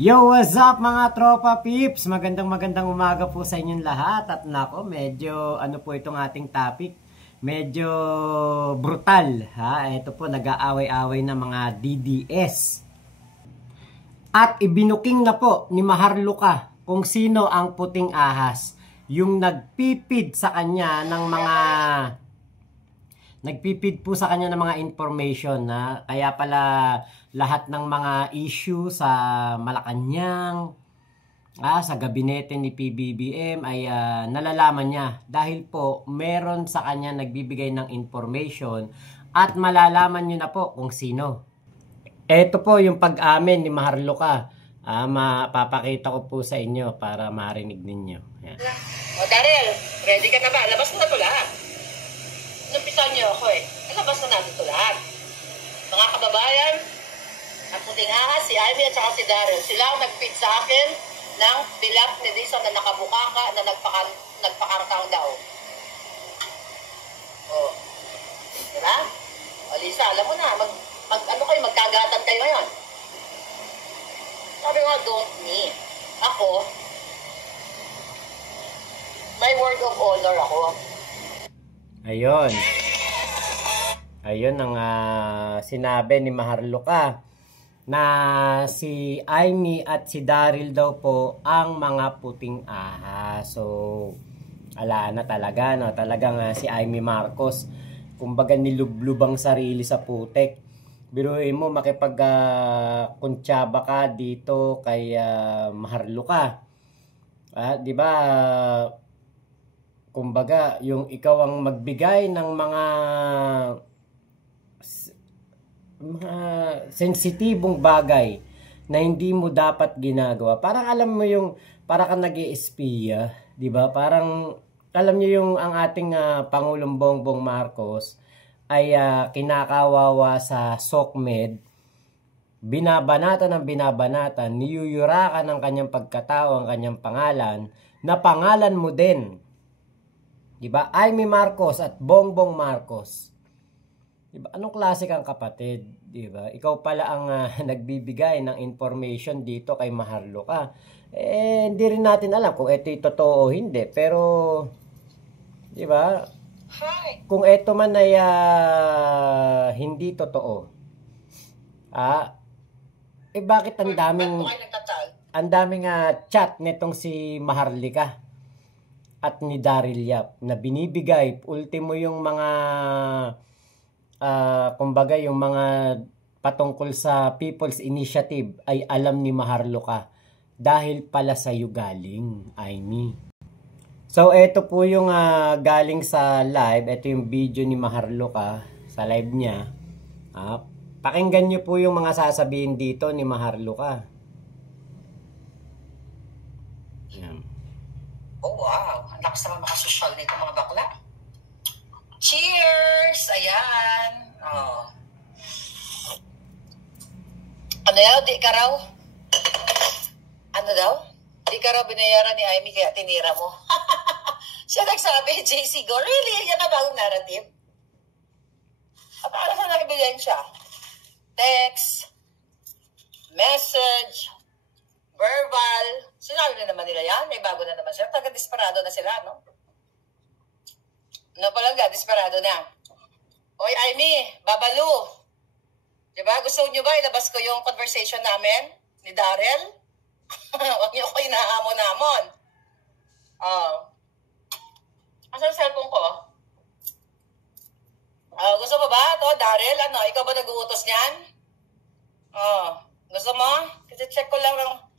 Yo, what's up mga tropa peeps? Magandang umaga po sa inyong lahat. At nako, medyo ano po itong ating topic. Medyo brutal. Ito po, nag-aaway-away na mga DDS. At ibinuking na po ni Maharlika kung sino ang puting ahas. Yung nagpipid sa kanya ng mga... Nagpipid po sa kanya ng mga information na kaya pala lahat ng mga issue sa Malacanang, sa gabinete ni PBBM ay nalalaman niya dahil po meron sa kanya nagbibigay ng information at malalaman niyo na po kung sino. Ito po yung pag-amin ni Maharlika. Mapapakita ko po sa inyo para marinig ninyo. Yan. O Daryl, ready ka na ba? Labas mo na ito lahat. Numpisan niyo ako Labas na natin ito lahat. Mga kababayan, ang puting ahas, si Ivy at saka si Daryl, sila ang nag-feed sa akin ng bilat ni Disa na nakabukaka na nagpakartang daw. O. Diba? O Lisa, alam mo na, magkagatan kayo ngayon. Sabi nga, don't me. Ako, may word of honor ako. Ayun. Ayun ang sinabi ni Maharlika na si Amy at si Daryl daw po ang mga puting ahas. So, ala na talaga, no? Talagang si Amy Marcos, kumbaga nilublubang sarili sa putek. Biruin mo, makipag-kuntsaba ka dito kay Maharlika. Di ba? Kumbaga, yung ikaw ang magbigay ng mga sensitibong bagay na hindi mo dapat ginagawa. Parang alam mo yung, para ka nag-i-espiya, di ba? Parang, alam niyo yung ang ating Pangulong Bongbong Marcos ay kinakawawa sa SOCMED, binabanatan ng binabanatan, niyuyurakan ng kanyang pagkatao, ang kanyang pangalan, na pangalan mo din. Diba? Amy Marcos at Bongbong Marcos. Diba? Anong klase kang kapatid? Diba? Ikaw pala ang nagbibigay ng information dito kay Maharlika. Hindi rin natin alam kung ito'y totoo o hindi. Pero, diba? Kung ito man ay hindi totoo, bakit ang daming chat nitong si Maharlika at ni Daryl Yap na binibigay ultimo yung mga kumbaga yung mga patungkol sa People's Initiative ay alam ni Maharlika dahil pala sa iyo galing, Amy. So ito po yung galing sa live, ito yung video ni Maharlika sa live niya. Pakinggan niyo po yung mga sasabihin dito ni Maharlika. Oh wow, ang lakas naman makasosyal nito mga bakla. Cheers! Ayan. Oh. Ano daw? Di ka raw? Ano daw? Di ka raw binayaran ni Amy kaya tinira mo? Siya nagsabi, JC Go. Really? Yan na bagong narrative? At alam na nakibigyan siya? Text, message, verbal. Sinabi na naman nila yan. May bago na naman sila. Taga-desperado na sila, no? No, palangga, desperado na. Oy, Amy, babalo. Diba? Gusto nyo ba ilabas ko yung conversation namin ni Daryl? Huwag nyo ko inahamon-hamon. Asan ang cellphone ko? Gusto mo ba ito, Daryl? Ano, ikaw ba nag-uutos niyan? Gusto mo? Kasi check ko lang ng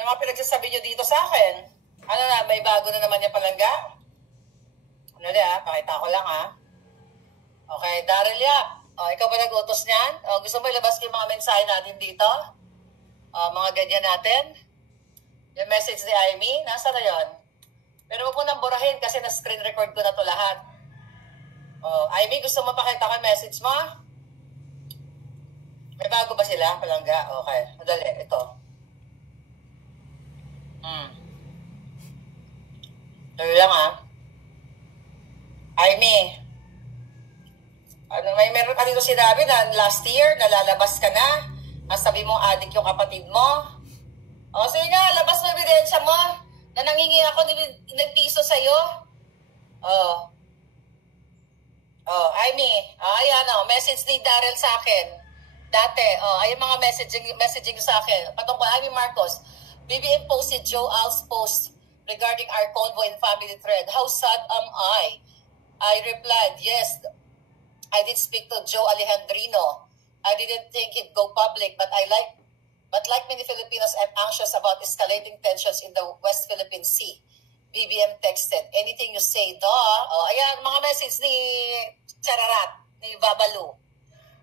mga pinagsasabi nyo dito sa akin. Ano na, may bago na naman yung palangga? Ano na, pakita ko lang Okay, Daryl Yap. Ikaw ba nag-utos niyan? Gusto mo ilabas ko yung mga mensahe natin dito? Mga ganyan natin? Yung message ni Amy, nasa na yun? Pero huwag mo nang burahin kasi na-screen record ko na to lahat. Amy, gusto mo pakita ko yung message mo? May bago ba sila, palangga? Okay, madali, ito. Dali lang Amy, meron ka dito sinabi na last year, nalalabas ka na. Sabi mo, adik yung kapatid mo. O, sige nga, labas mo ebidensya mo na nangingi ako ng piso sa'yo. Oh. Oh, Amy. Ayan, message ni Daryl sa akin. Dati, ay mga messaging sa akin. Patungkol, Amy Marcos, BBM posted Joe Al's post regarding our convo in family thread. How sad am I? I replied, yes, I did speak to Joe Alejandrino. I didn't think he'd go public, but like many Filipinos, I'm anxious about escalating tensions in the West Philippine Sea. BBM texted, anything you say, ayan, mga message ni Chararat, ni Babalu.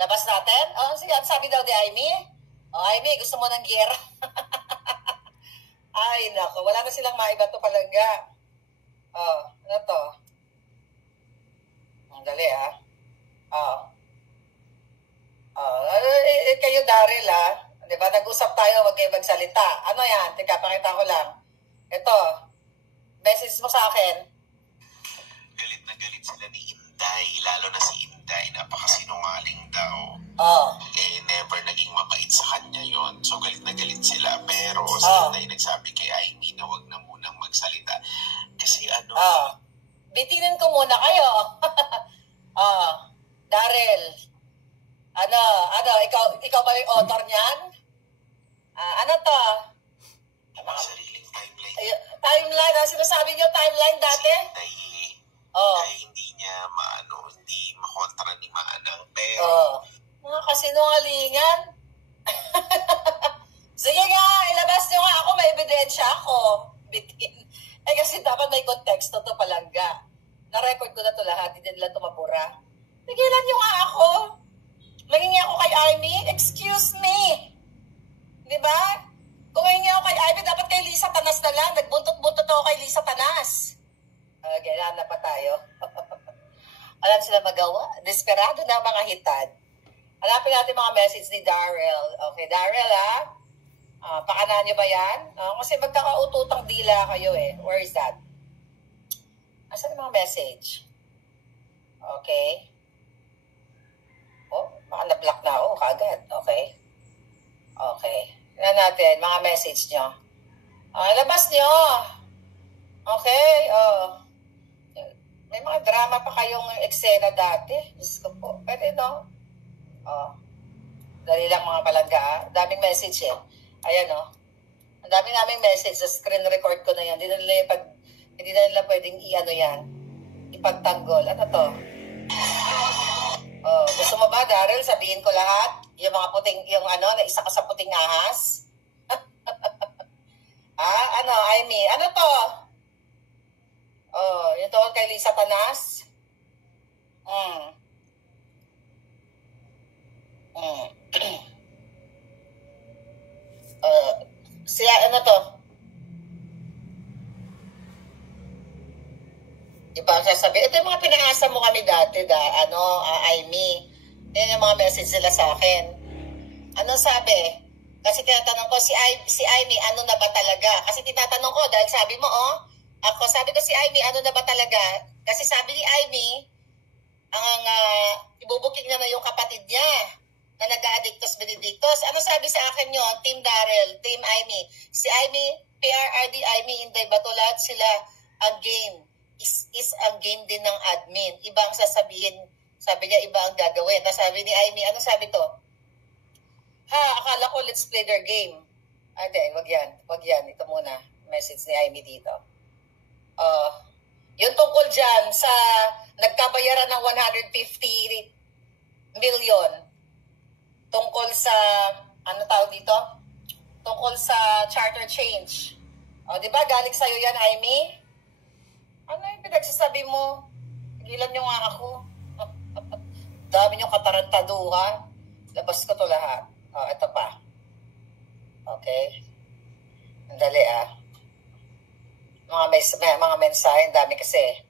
Labas natin? Sige, sabi daw ni Amy. Amy, gusto mo ng giyera? Ay, nako, wala na silang maiba to palangga. Ano to? Ang dali, kayo, Daryl, Diba, nag-usap tayo, wag kayo magsalita. Ano yan? Teka, pakita ko lang. Ito, message mo sa akin. Galit na galit sila ni Inday, lalo na si Inday, napakasinungaling daw. Never naging mabait sa kanya yon. So galit na galit sila, pero si Inday nagsabi kay Amy na wag na munang magsalita. Kasi bitinin ko muna kayo. Daryl, ikaw ba yung author niyan? Ano to? Mga sariling timeline. Timeline, sinasabi niyo timeline dati? Kaya hindi niya hindi makontra ni Manang, pero mga kasinungalingan. Sige nga, ilabas niyo nga ako, may ebidensya ako. Bitin. Kasi dapat may konteksto to palangga. Na-record ko na to lahat, hindi nila ito mabura. Tigilan niyo nga ako. Mangingi ako kay Amy, excuse me. Diba? Kung mangingi ako kay Amy, dapat kay Lisa Tanas na lang. Nagbuntot-buntot ako kay Lisa Tanas. Kailangan na pa tayo. Alam sila magawa. Desperado na mga hitad. Hanapin natin mga message ni Daryl. Okay, Daryl, pakanahan niyo ba yan? Kasi magkakaututang dila kayo eh. Where is that? Asan yung mga message? Okay. Baka na-block na ako kagad. Okay. Okay. Tignan natin, mga message nyo. Labas nyo. Okay. May mga drama pa kayong eksena dati. Diyos ko po. Pwede, no? Dali lang mga palangga. Daming message eh. Ayan, Ang daming message. Sa screen record ko na yan. Hindi na nila pwedeng yan. Ipagtanggol. Ano to? Gusto mo ba, Daryl, sabihin ko lahat? Yung mga puting, na isa ka sa puting ahas? Amy, ano to? Yung tungkol kay Lisa Tanas? Ano to? Diba ang sasabi? Ito yung mga pinangasa mo kami dati, Amy. Yan yung mga message nila sa akin. Ano sabi? Kasi tinatanong ko, si Amy, ano na ba talaga? Kasi tinatanong ko, dahil sabi mo, sabi ko si Amy, ano na ba talaga? Kasi sabi ni Amy, ibubuking na yung kapatid niya na nag-addictos Benedictos. Ano sabi sa akin nyo? Team Daryl, Team Amy. Si Amy, PRRD, Amy, Inday Batulat, sila ang game. Is ang game din ng admin. Iba ang sasabihin. Sabi niya, iba ang gagawin. Tapos sabi ni Amy, ano sabi to? Akala ko let's play their game. Hindi, wag yan. Ito muna. Message ni Amy dito. Yung tungkol dyan sa nagkabayaran ng 150 million tungkol sa, ano tawag dito? Tungkol sa charter change. Di ba galing sa'yo yan, Amy? Ano yung pinagsasabi mo? Higilan nyo nga ako. Dami nyo katarantaduhan. Labas ko to lahat. Ito pa. Okay. Andali Mga mensahe. Dami kasi.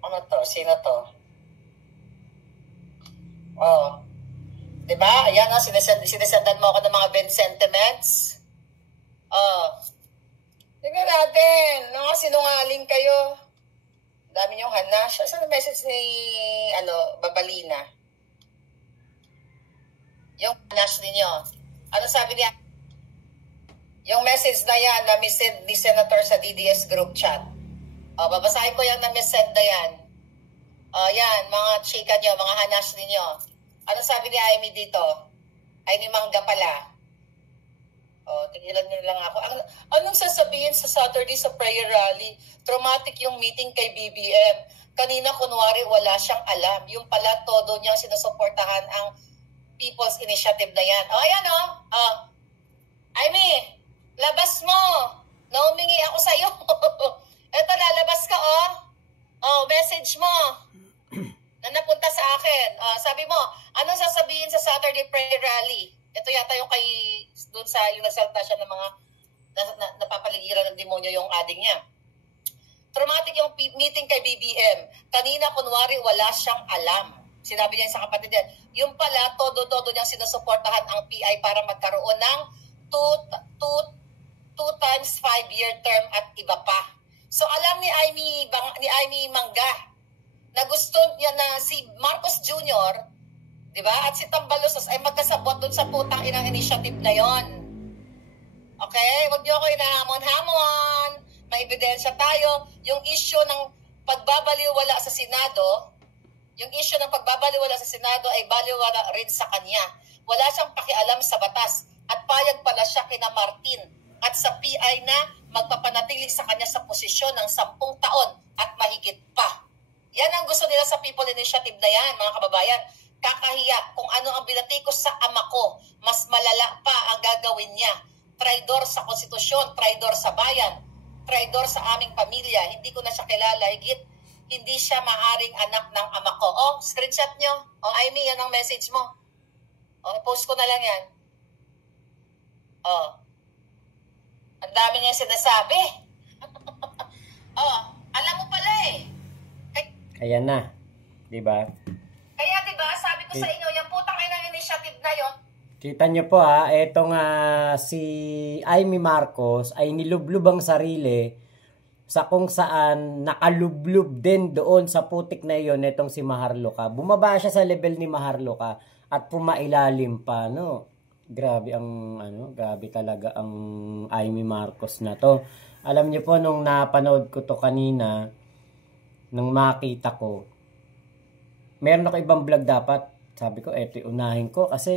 Ano to? Sino to? Diba? Ayan sinisendan mo ako ng mga Ben sentiments. Tingnan natin. Sinungaling kayo. Dami niyong hanash. Saan ang message ni, Babalina? Yung hanash ninyo. Ano sabi niya? Yung message na yan na misend ni Senator sa DDS group chat. Babasahin ko yan na misend na yan. Yan, mga chika nyo, mga hanas ninyo. Ano sabi ni Amy dito? Amy Mangga pala. Tigilan nyo lang ako. Anong sasabihin sa Saturday sa prayer rally? Traumatic yung meeting kay BBM. Kanina kunwari wala siyang alam. Yung pala todo niyang sinusuportahan ang People's Initiative na yan. Ayan Amy, labas mo. Naumingi ako sa'yo. Eto, lalabas ka message mo na napunta sa akin. Sabi mo, anong sasabihin sa Saturday prayer rally? Ito yata yung doon sa yung nagsalta siya ng mga napapaligiran ng demonyo yung ading niya. Traumatic yung meeting kay BBM. Kanina kunwari wala siyang alam. Sinabi niya sa kapatid niya, yung pala todo-todo niyang sinusuportahan ang PI para magkaroon ng 2 times 5-year term at iba pa. So alam ni Amy Mangga na gusto niya na si Marcos Jr., di ba? At si Tambalusas ay magkasabot dun sa putang inang initiative na yon. Okay? Huwag niyo ako inahamon-hamon. May ebidensya tayo. Yung issue ng pagbabaliwala sa Senado, ay baliwala rin sa kanya. Wala siyang pakialam sa batas at payag pala siya kina Martin at sa PI na magpapanatili sa kanya sa posisyon ng 10 taon at mahigit pa. Yan ang gusto nila sa People Initiative na yan, mga kababayan. Kakahiya kung ano ang binatikos sa ama ko, mas malala pa ang gagawin niya. Traidor sa konstitusyon, traidor sa bayan, traidor sa aming pamilya. Hindi ko na siya kilala, higit hindi siya maaring anak ng ama ko. Screenshot nyo. Amy, yan ang message mo. Post ko na lang yan. Ang dami niya sinasabi. Alam mo pala Kaya na. Diba? Kaya diba, sabi ko sa inyo, yung putang inang initiative na yon. Kita nyo po etong si Amy Marcos ay nilublub ang sarili sa kung saan nakalublub din doon sa putik na yon itong si Maharlika. Bumaba siya sa level ni Maharlika at pumailalim pa, no? Grabe talaga ang Amy Marcos na to. Alam niyo po, nung napanood ko to kanina, nung makita ko, meron ako ibang vlog dapat. Sabi ko, eto unahin ko kasi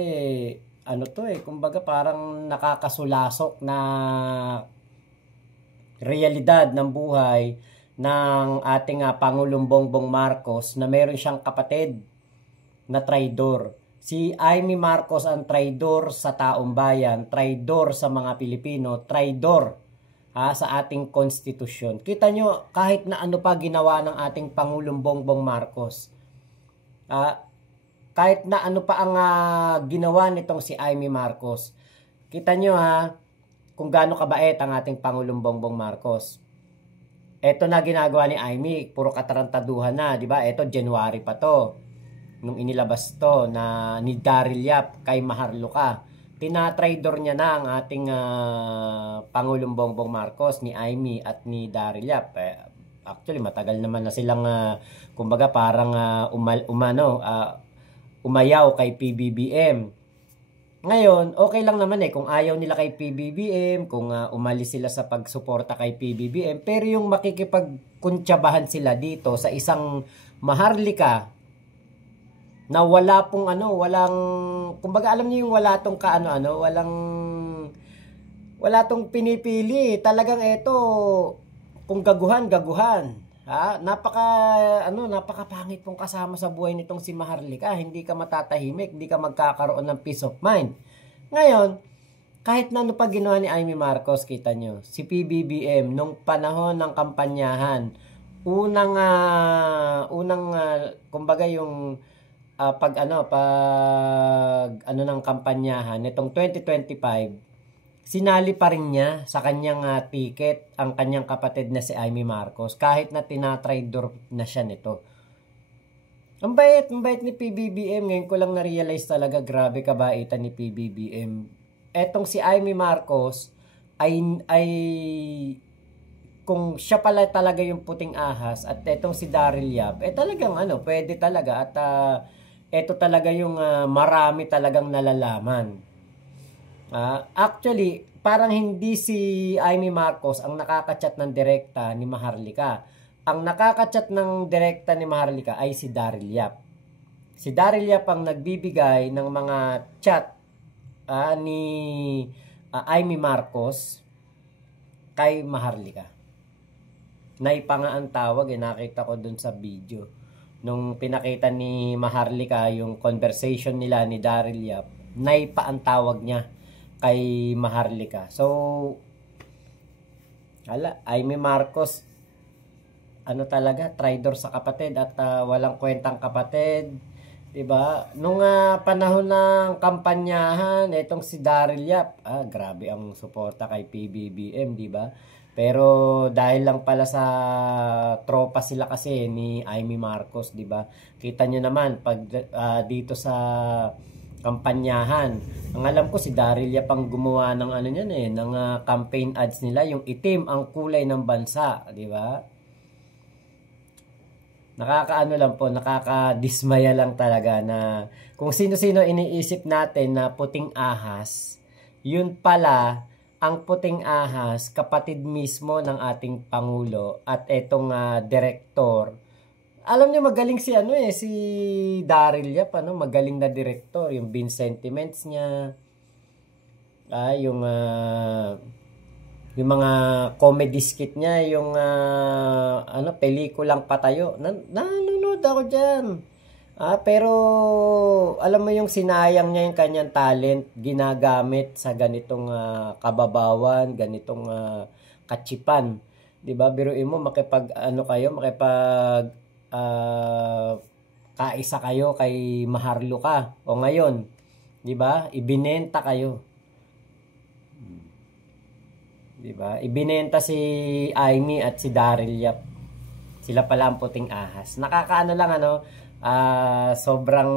kumbaga parang nakakasulasok na realidad ng buhay ng ating Pangulong Bongbong Marcos na meron siyang kapatid na traidor. Si Amy Marcos ang traidor sa taong bayan, traidor sa mga Pilipino, traidor sa ating konstitusyon. Kita nyo, kahit na ano pa ginawa ng ating Pangulong Bongbong Marcos, kahit na ano pa ang ginawa nitong si Amy Marcos, kita nyo kung gaano kabait ang ating Pangulong Bongbong Marcos. Ito na ginagawa ni Amy, puro katarantaduhan na, di ba? Ito January pa to. Nung inilabas to na ni Daryl Yap kay Maharlika. Tinatraidor niya na ang ating Pangulong Bongbong Marcos, ni Amy at ni Daryl Yap. Actually, matagal naman na silang kumbaga parang umayaw kay PBBM. Ngayon, okay lang naman kung ayaw nila kay PBBM, kung umalis sila sa pagsuporta kay PBBM, pero yung makikipagkuntsabahan sila dito sa isang Maharlika na wala pong kumbaga alam niyo yung wala tong wala tong pinipili. Talagang kung gaguhan. Napakapangit pong kasama sa buhay nitong si Maharlika. Hindi ka matatahimik, hindi ka magkakaroon ng peace of mind. Ngayon, kahit na ano pa ginawa ni Amy Marcos, kita nyo, si PBBM nung panahon ng kampanyahan, kumbaga yung ng kampanyahan nitong 2025, sinali pa rin niya sa kanyang ticket ang kanyang kapatid na si Amy Marcos kahit na tinatraidor na siya nito. Ang bait ni PBBM. Ngayon ko lang na-realize talaga, grabe kabaitan ni PBBM. Etong si Amy Marcos ay kung siya pala talaga yung puting ahas at etong si Daryl Yap, talagang pwede talaga at eto talaga yung marami talagang nalalaman. Actually, parang hindi si Amy Marcos ang nakaka-chat ng direkta ni Maharlika. Ang nakaka-chat ng direkta ni Maharlika ay si Daryl Yap. Si Daryl Yap ang nagbibigay ng mga chat ni Amy Marcos kay Maharlika. Nay pa nga ang tawag, nakita ko dun sa video. Nung pinakita ni Maharlika yung conversation nila ni Daryl Yap, Nay pa ang tawag niya kay Maharlika. So, Amy Marcos, talaga, traidor sa kapatid at walang kwentang kapatid. Diba? Nung panahon ng kampanyahan, itong si Daryl Yap, grabe ang suporta kay PBBM, diba? Pero dahil lang pala sa tropa sila kasi ni Amy Marcos, 'di ba? Kita nyo naman pag dito sa kampanyahan. Ang alam ko si Daryl Yap ang gumawa ng niyan ng campaign ads nila, yung itim ang kulay ng bansa, 'di ba? Nakakadismaya lang talaga na kung sino-sino iniisip natin na puting ahas, yun pala ang puting ahas, kapatid mismo ng ating Pangulo at etong direktor. Alam niyo magaling si si Daryl Yap, magaling na direktor, yung Bean Sentiments niya. Yung mga comedy skit niya, yung pelikulang Patayo. Nanonood ako diyan. Pero alam mo yung sinayang niya yung kanyang talent, ginagamit sa ganitong kababawan, ganitong katsipan. 'Di ba? Biruin mo makipag kaisa kayo kay Maharlika o ngayon, 'di ba? Ibinenta kayo. 'Di ba? Ibinenta si Amy at si Daryl Yap. Sila pala ang puting ahas. Sobrang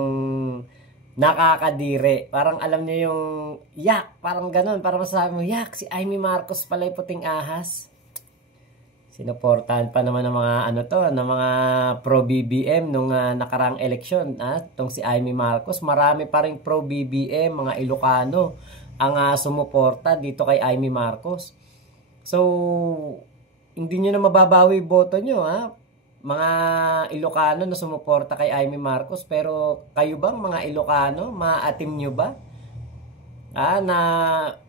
nakakadire. Parang alam niyo yung yak, parang ganun. Parang masasabi mo, yak, si Amy Marcos pala yung puting ahas. Sinuportahan pa naman ng mga ng mga pro-BBM nung nakarang eleksyon. Itong si Amy Marcos, marami pa rin pro-BBM, mga Ilocano, ang sumuporta dito kay Amy Marcos. So, hindi nyo na mababawi boto nyo, mga Ilocano na sumuporta kay Amy Marcos, pero kayo bang mga Ilocano, maatim nyo ba? Na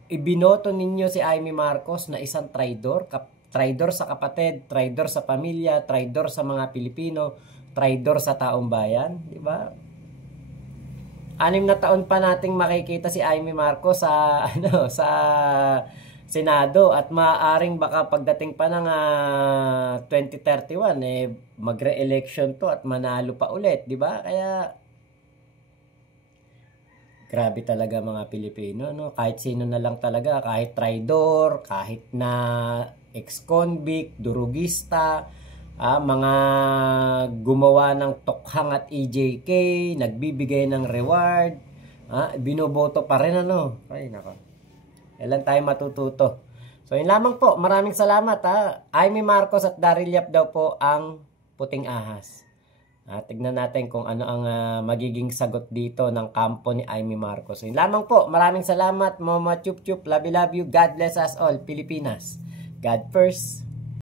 ibinoto ninyo si Amy Marcos na isang traidor, traidor sa kapatid, traidor sa pamilya, traidor sa mga Pilipino, traidor sa taong bayan, di ba? 6 na taon pa nating makikita si Amy Marcos sa sa Senado at maaaring baka pagdating pa ng 2031 magre-election to at manalo pa ulit, di ba? Kaya grabe talaga mga Pilipino, kahit sino na lang talaga, kahit traidor, kahit na ex-convict, durugista, mga gumawa ng tokhang at EJK, nagbibigay ng reward, binoboto pa rin Ay nako. Kailan tayo matututo? So yun lamang po. Maraming salamat Amy Marcos at Daryl Yap daw po ang puting ahas. Tignan natin kung ano ang magiging sagot dito ng kampo ni Amy Marcos. So yun lamang po. Maraming salamat. Mama chup chup. Love you. God bless us all. Pilipinas. God first.